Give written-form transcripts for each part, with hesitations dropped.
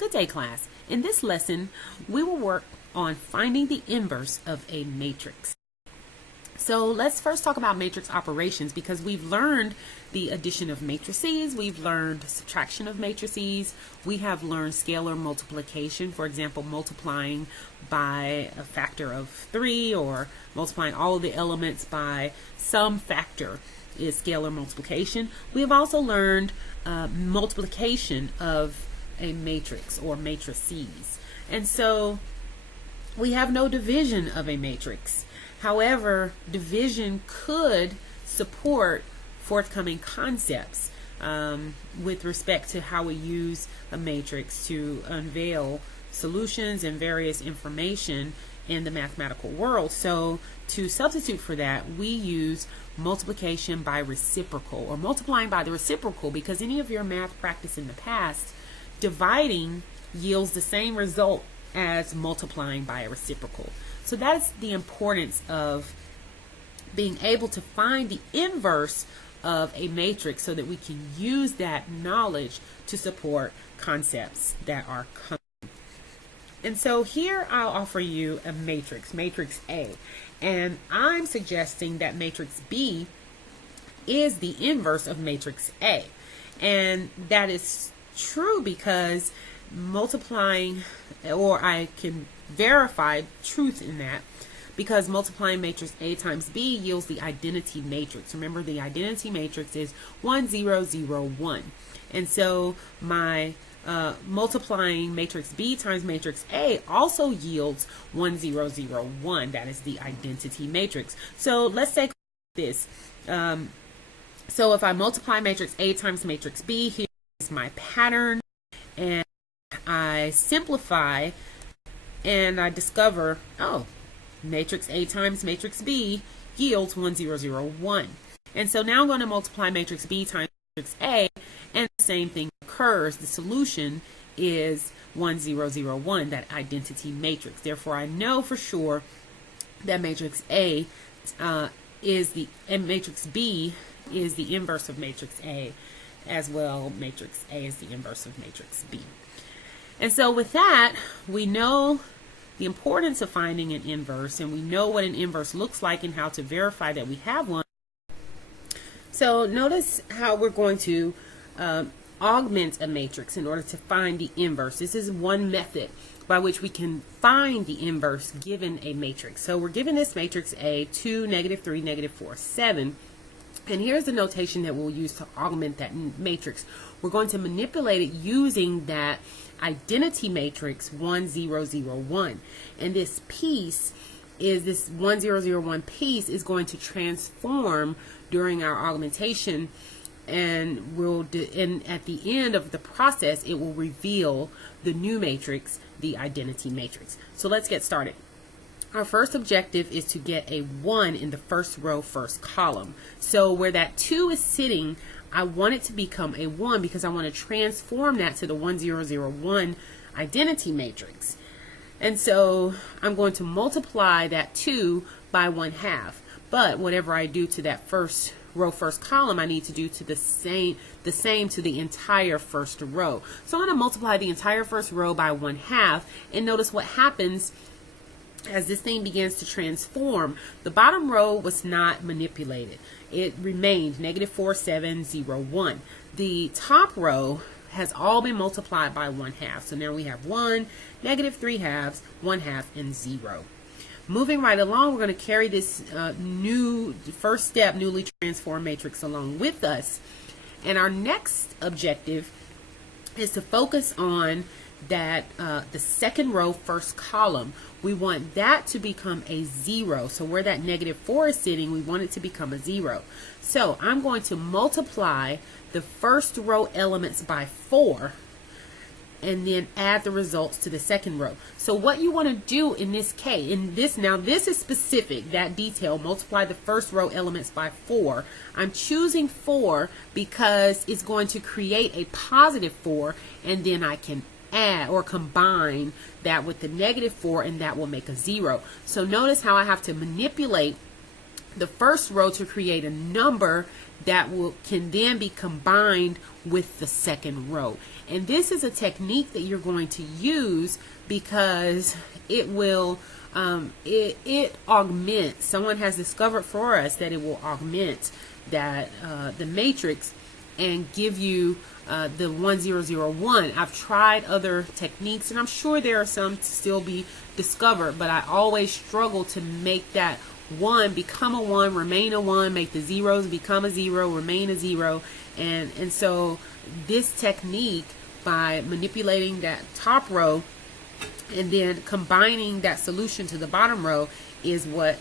Good day, class. In this lesson, we will work on finding the inverse of a matrix. So let's first talk about matrix operations, because we've learned the addition of matrices, we've learned subtraction of matrices, we have learned scalar multiplication, for example, multiplying by a factor of 3 or multiplying all of the elements by some factor is scalar multiplication. We have also learned multiplication of a matrix or matrices. And so we have no division of a matrix. However, division could support forthcoming concepts with respect to how we use a matrix to unveil solutions and various information in the mathematical world. So to substitute for that, we use multiplication by reciprocal, or multiplying by the reciprocal, because any of your math practice in the past, dividing yields the same result as multiplying by a reciprocal. So that's the importance of being able to find the inverse of a matrix so that we can use that knowledge to support concepts that are coming. And so here I'll offer you a matrix, matrix A, and I'm suggesting that matrix B is the inverse of matrix A. And that is true because multiplying, or I can verify truth in that, because multiplying matrix A times B yields the identity matrix. Remember, the identity matrix is 1, 0, 0, 1. And so my multiplying matrix B times matrix A also yields 1, 0, 0, 1. That is the identity matrix. So let's take this. So if I multiply matrix A times matrix B, here is my pattern, and I simplify and I discover, oh, matrix A times matrix B yields 1, 0, 0, 1. And so now I'm going to multiply matrix B times matrix A, and the same thing occurs. The solution is 1, 0, 0, 1, that identity matrix. Therefore, I know for sure that matrix A is the, and matrix B is the inverse of matrix A, as well matrix A is the inverse of matrix B. And so with that, we know the importance of finding an inverse, and we know what an inverse looks like and how to verify that we have one. So notice how we're going to augment a matrix in order to find the inverse. This is one method by which we can find the inverse given a matrix. So we're given this matrix A, 2, -3, -4, 7. And here's the notation that we'll use to augment that matrix. We're going to manipulate it using that identity matrix 1, 0, 0, 1. And this piece is, this 1, 0, 0, 1 piece is going to transform during our augmentation, and and at the end of the process, it will reveal the new matrix, the identity matrix. So let's get started. Our first objective is to get a 1 in the first row, first column. So where that 2 is sitting, I want it to become a 1 because I want to transform that to the 1, 0, 0, 1 identity matrix. And so I'm going to multiply that 2 by 1/2. But whatever I do to that first row, first column, I need to do to the same to the entire first row. So I'm going to multiply the entire first row by 1/2, and notice what happens as this thing begins to transform. The bottom row was not manipulated. It remained -4, 7, 0, 1. The top row has all been multiplied by 1/2. So now we have 1, -3 halves, 1/2, and 0. Moving right along, we're going to carry this new first step, newly transformed matrix along with us. And our next objective is to focus on that the second row, first column. We want that to become a 0. So where that -4 is sitting, we want it to become a 0. So I'm going to multiply the first row elements by 4 and then add the results to the second row. So what you want to do in this case, now this is specific, that detail, multiply the first row elements by 4. I'm choosing 4 because it's going to create a positive 4, and then I can add or combine that with the -4, and that will make a 0. So notice how I have to manipulate the first row to create a number that can then be combined with the second row. And this is a technique that you're going to use because it will it augments. Someone has discovered for us that it will augment that the matrix and give you the 1001. I've tried other techniques, and I'm sure there are some to still be discovered, but I always struggle to make that 1 become a 1, remain a 1, make the zeros become a 0, remain a 0. And so this technique, by manipulating that top row and then combining that solution to the bottom row, is what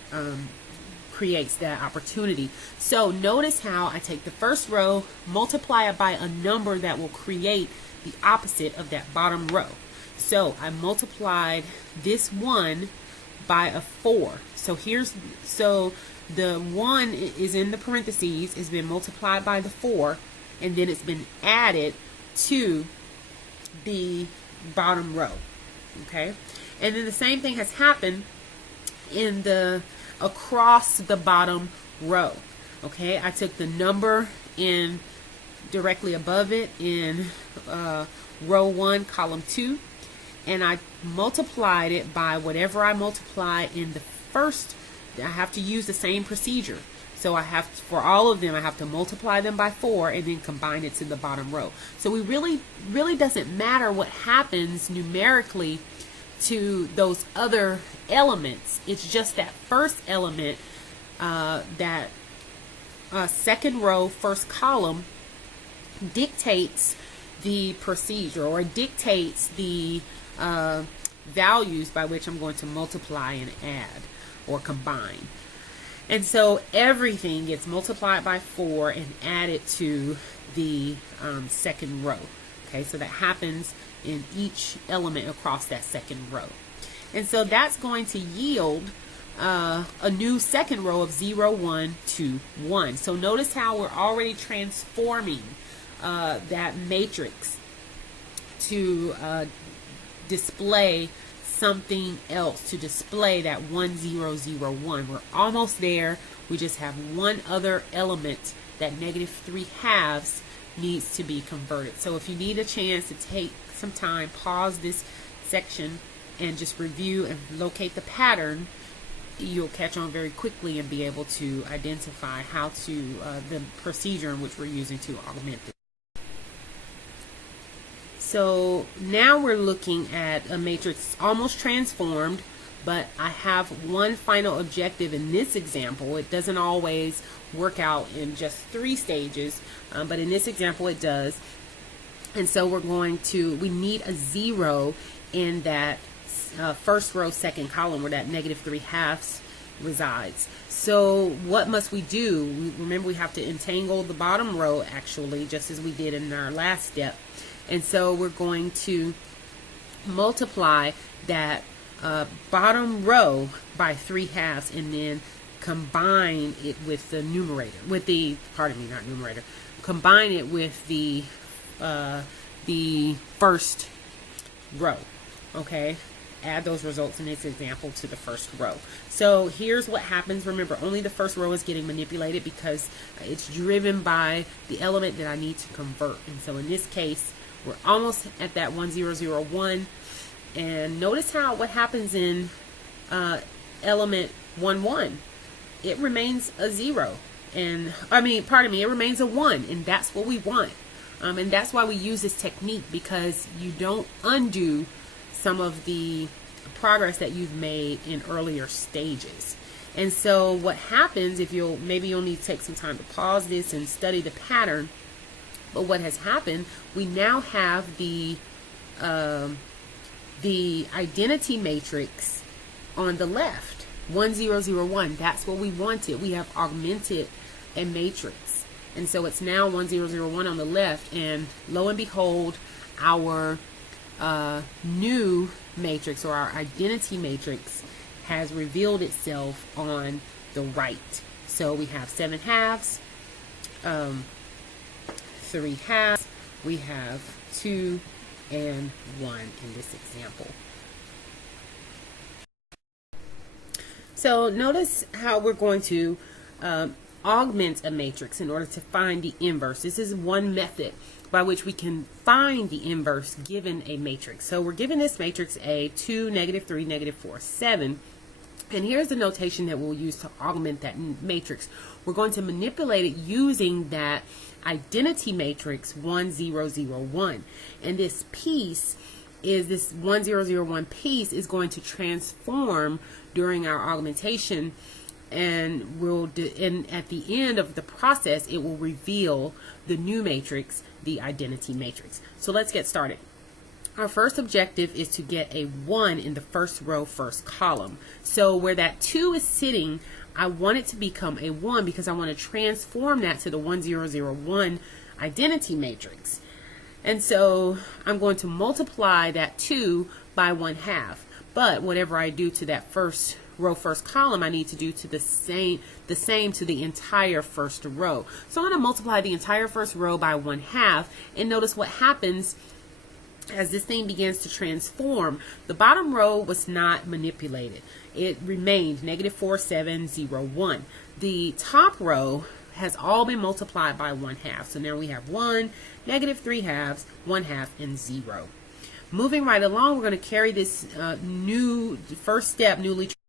creates that opportunity. So notice how I take the first row, multiply it by a number that will create the opposite of that bottom row. So I multiplied this 1 by a 4. So the 1 is in the parentheses, it's been multiplied by the 4, and then it's been added to the bottom row. Okay, and then the same thing has happened in the across the bottom row. Okay, I took the number in directly above it in row 1, column 2, and I multiplied it by whatever I multiply in the first. I have to use the same procedure. So I have to, for all of them, I have to multiply them by 4 and then combine it to the bottom row. So we really doesn't matter what happens numerically to those other elements. It's just that first element, that second row, first column, dictates the procedure, or dictates the values by which I'm going to multiply and add or combine. And so everything gets multiplied by 4 and added to the second row. Okay, so that happens in each element across that second row. And so that's going to yield a new second row of 0, 1, 2, 1. So notice how we're already transforming that matrix to display something else, to display that 1, 0, 0, 1. We're almost there. We just have one other element, that -3/2 needs to be converted. So if you need a chance to take some time, pause this section and just review and locate the pattern, you'll catch on very quickly and be able to identify how to the procedure in which we're using to augment it. So now we're looking at a matrix almost transformed, but I have one final objective in this example. It doesn't always work out in just 3 stages, but in this example it does. And so we need a 0 in that first row, second column, where that -3/2 resides. So what must we do? Remember, we have to entangle the bottom row, actually, just as we did in our last step. And so we're going to multiply that bottom row by 3/2 and then combine it with the numerator, combine it with the first row. Okay, add those results in this example to the first row. So here's what happens. Remember, only the first row is getting manipulated because it's driven by the element that I need to convert. And so in this case, we're almost at that 1, 0, 0, 1. And notice how what happens in element 1, 1. It remains a 0. And it remains a 1. And that's what we want. And that's why we use this technique, because you don't undo some of the progress that you've made in earlier stages. And so what happens, maybe you'll need to take some time to pause this and study the pattern. But what has happened, we now have the identity matrix on the left, 1, 0, 0, 1. That's what we wanted. We have augmented a matrix. And so it's now 1, 0, 0, 1 on the left. And lo and behold, our new matrix, or our identity matrix, has revealed itself on the right. So we have 7/2, 3/2, we have 2 and 1 in this example. So notice how we're going to augment a matrix in order to find the inverse. This is one method by which we can find the inverse given a matrix. So we're given this matrix A, 2, -3, -4, 7. And here's the notation that we'll use to augment that matrix. We're going to manipulate it using that identity matrix 1, 0, 0, 1. And this piece is this 1, 0, 0, 1 piece is going to transform during our augmentation, and at the end of the process it will reveal the new matrix, the identity matrix. So let's get started. Our first objective is to get a 1 in the first row, first column. So where that 2 is sitting, I want it to become a 1 because I want to transform that to the 1, 0, 0, 1 identity matrix. And so I'm going to multiply that 2 by 1/2. But whatever I do to that first row, first column, I need to do to the same to the entire first row. So I'm going to multiply the entire first row by 1/2, and notice what happens as this thing begins to transform. The bottom row was not manipulated. It remained -4, 7, 0, 1. The top row has all been multiplied by 1/2. So now we have 1, -3/2, 1/2, and 0. Moving right along, we're going to carry this new first step, newly